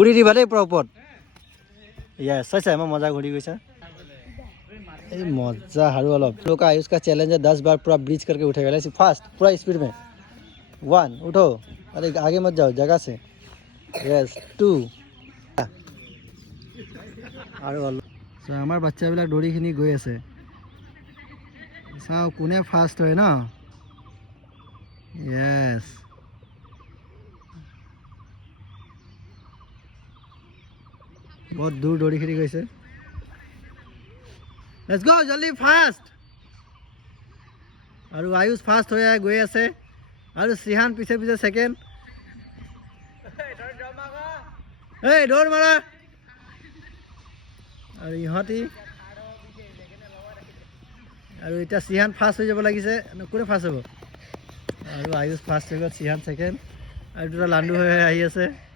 ঘূৰি দিবা দেই পুৰা ওপৰত য়েছ চাইছা মই মজা ঘূৰি গৈছা এই मजा हारू अलग लोग का आयुष का चैलेंज है 10 बार पूरा ब्रीच करके उठेगा ऐसे फास्ट पूरा स्पीड में 1 उठो अरे आगे मत जाओ जगह से यस 2 আৰু অলপ সো আমাৰ বাচ্চাবিলাক দৌৰিখিনি গৈ আছে চাও কোনে ফাষ্ট হয় ন यस बहुत दूर दौৰিখিনি গৈছে लेट्स गो जल्दी फास्ट और आयुष फास्ट हो जाए गई আছে और सिहान पीछे पीछे सेकेंड ए दौड़ मारा और इहती और इटा सिहान फास्ट हो যাব লাগিছে কোনে ফাষ্ট হ'ব और आयुष फास्ट हो गल सिहान सेकेंड और दुटा लांडू হৈ আহি আছে